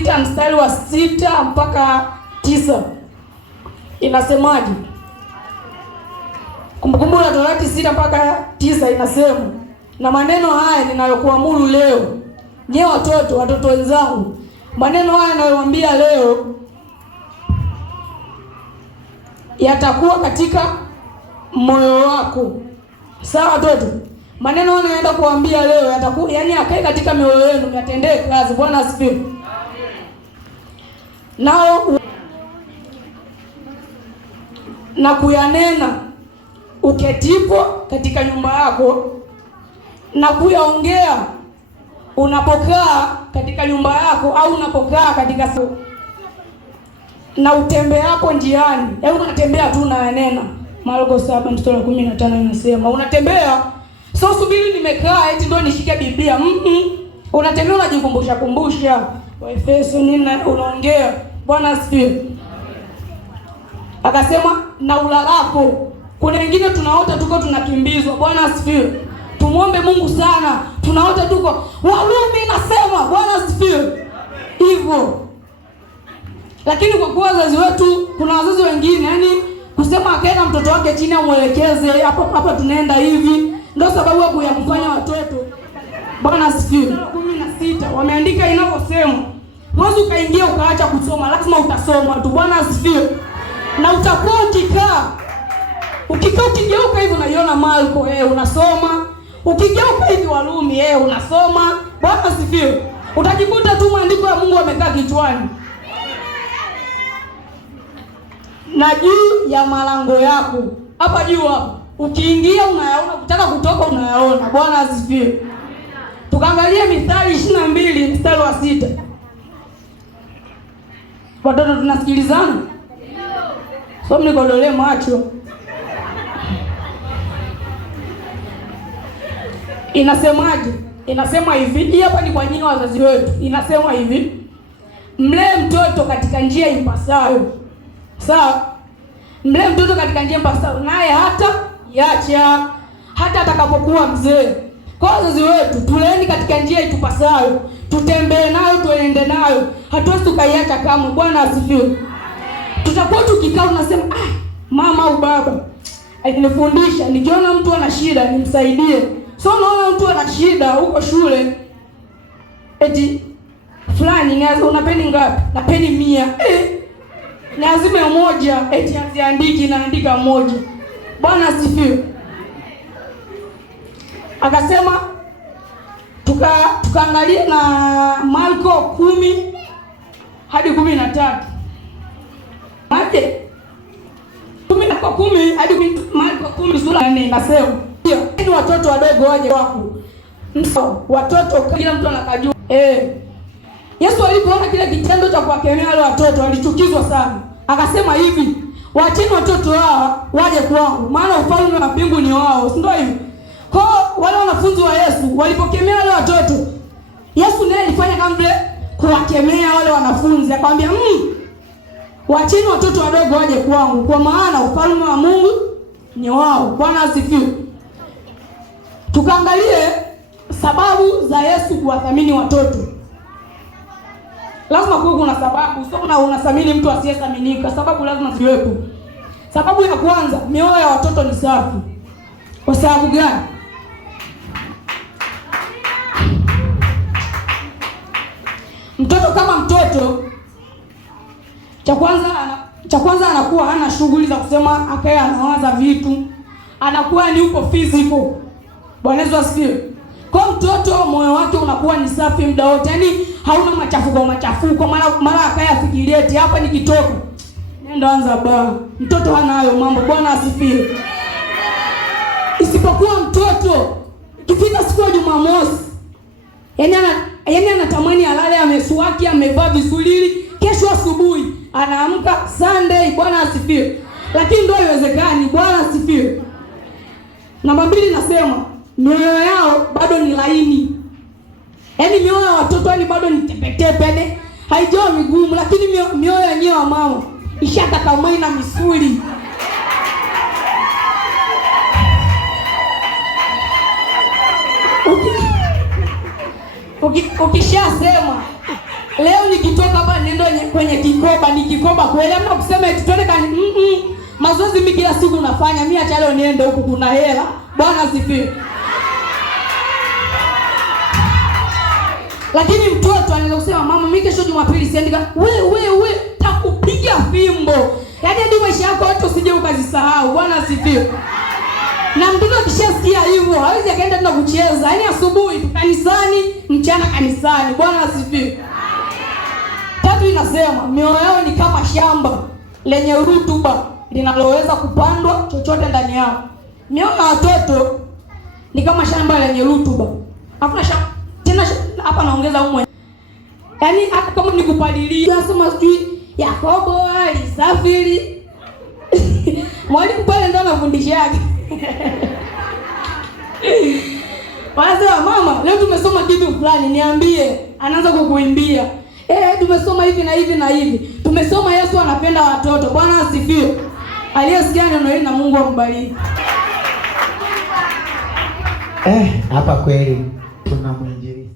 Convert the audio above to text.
26 mstari wa 6 mpaka 9. Inasemaje? Kumbukumbu la Torati 6 mpaka 9 inasema, na maneno haya ninayokuamuru leo, nyewe watoto wenzangu, maneno haya ninayowaambia leo yatakuwa katika moyo wako. Sawa watoto? Maneno haya naenda kuambia leo yatakuwa, yani akae katika mioyo yenu, yatendee kazi. Bwana asifiwe. Amen. Nao na kuyanena uketipo katika nyumba yako, na kuyaongea unapokaa katika nyumba yako, au unapokaa katika na utembeapo njiani. Yaani unatembea tu unayanena. Marko 7 mstari wa 15 inasema unatembea, so subiri nimekaa eti ndio nishike Biblia. Unatembea unajikumbusha. Waefeso nini unaongea. Bwana asifiwe. Akasema na ulalapo. Kuna wengine tunaota tuko tunakimbizwa. Bwana asifiwe. Tumuombe Mungu sana. Tunaota tuko Warumi nasema. Bwana asifiwe. Hivyo. Lakini kwa kuwa wazazi wetu, kuna wazazi wengine yani kusema akaenda mtoto wake chini amwelekeze hapa tunaenda hivi, ndio sababu ya kufanya watoto. Bwana asifiwe. 16 wameandika inavyosema, mwezi ukaingia ukaacha kusoma, lazima utasoma tu. Bwana asifiwe. Na utakuwa ukigeuka hivi unaiona Marko unasoma, ukigeuka hivi Warumi unasoma. Bwana asifiwe. Utajikuta tu maandiko ya Mungu yamekaa kichwani. Na juu ya malango yako, hapa juu hapo, ukiingia unayaona, ukitaka kutoka unayaona. Bwana asifiwe. Tukaangalia Mithali 22 mstari wa 6. Watoto tunasikilizana? So mnikodole macho. Inasemaje? Inasema hivi, hii hapa ni kwa nyinyi wazazi wetu. Inasema hivi, mlee mtoto katika njia impasayo. Sawa? Mlee mtoto katika njia impasayo, naye hata yacha hata atakapokuwa mzee. Kwa wazazi wetu, tuleeni katika njia itupasayo, tutembee nayo, tuende nayo. Hatuwezi tukaiacha kamwe. Bwana asifiwe. Tutakuwa tukikaa unasema, mama au baba alinifundisha nikiona mtu ana shida nimsaidie. So unaona mtu ana shida huko shule, eti fulani niaza una peni ngapi? Na peni 100. Lazima moja, eti aziandiki naandika moja. Bwana asifiwe. Akasema tukaangalia na Marko 10 hadi 13. Maje 10 hadi Marko 10 sura 4 nasema, ni watoto wadogo waje wako. Watoto kila mtu anakajua. Yesu alipoona kile kitendo cha kuwakemea wale watoto alichukizwa sana. Akasema hivi, waacheni watoto hawa waje kwangu, maana ufalme wa mbingu ni wao. Si ndio hivi? Kwa wale wanafunzi wa Yesu walipokemea wale watoto, Yesu naye alifanya kama vile kuwakemea wale wanafunzi. Akamwambia, waacheni watoto wadogo waje kwangu, kwa maana ufalme wa Mungu ni wao. Bwana asifiwe. Tukaangalie sababu za Yesu kuwathamini watoto. Lazima kuwe kuna sababu. Sio unathamini mtu asiyethaminika. Sababu lazima ziwepo. Sababu ya kwanza, mioyo ya watoto ni safi. Kwa sababu gani? Mtoto kama mtoto, cha kwanza anakuwa hana shughuli za kusema akae anawaza vitu. Anakuwa ni uko physical. Bwana Yesu asifiwe. Kwa mtoto moyo wake unakuwa ni safi muda wote. Yaani hauna machafuko. Mara akae afikirie eti hapa nikitoka nenda anza baa. Mtoto hana hayo mambo. Bwana asifiwe. Isipokuwa mtoto kifika siku ya Jumamosi, yaani anatamani alale ameswaki, amevaa vizuri, kesho asubuhi anaamka Sunday. Bwana asifiwe. Lakini ndio haiwezekani. Bwana asifiwe. Namba 2 nasema mioyo yao bado ni laini. Yaani mioyo ya watoto ni bado ni tepetepe, haijawa migumu, lakini mioyo yenyewe wa mama ishakakamai na misuli. Ukishasema leo nikitoka kwenye kikoba, ni kikoba kweli. Hamna kusema eti twende mazoezi mimi kila siku nafanya. Mimi acha leo niende huku kuna hela. Bwana asifiwe. Lakini mtoto anaweza kusema mama, mimi kesho Jumapili siendi. We takupiga fimbo. Yaani hadi maisha yako yote usije ukazisahau. Bwana asifiwe. Na mtoto akishasikia hivyo, hawezi akaenda tena kucheza. Yaani asubuhi kanisani, mchana kanisani. Bwana asifiwe. Tatu inasema mioyo yao ni kama shamba lenye rutuba linaloweza kupandwa chochote ndani yao. Mioyo ya watoto ni kama shamba lenye rutuba. Hakuna shamba tena hapa naongeza huko. Yaani hata kama nikupalilia, nasema sijui Yakobo alisafiri. Mwalimu pale ndo anafundishaga. Wanasema mama, leo tumesoma kitu fulani, niambie. Anaanza kukuimbia. Tumesoma hivi na hivi na hivi. Tumesoma Yesu anapenda watoto. Bwana asifiwe. Aliyesikia neno hili na Mungu ambariki. Hapa kweli tuna mwinjilisti.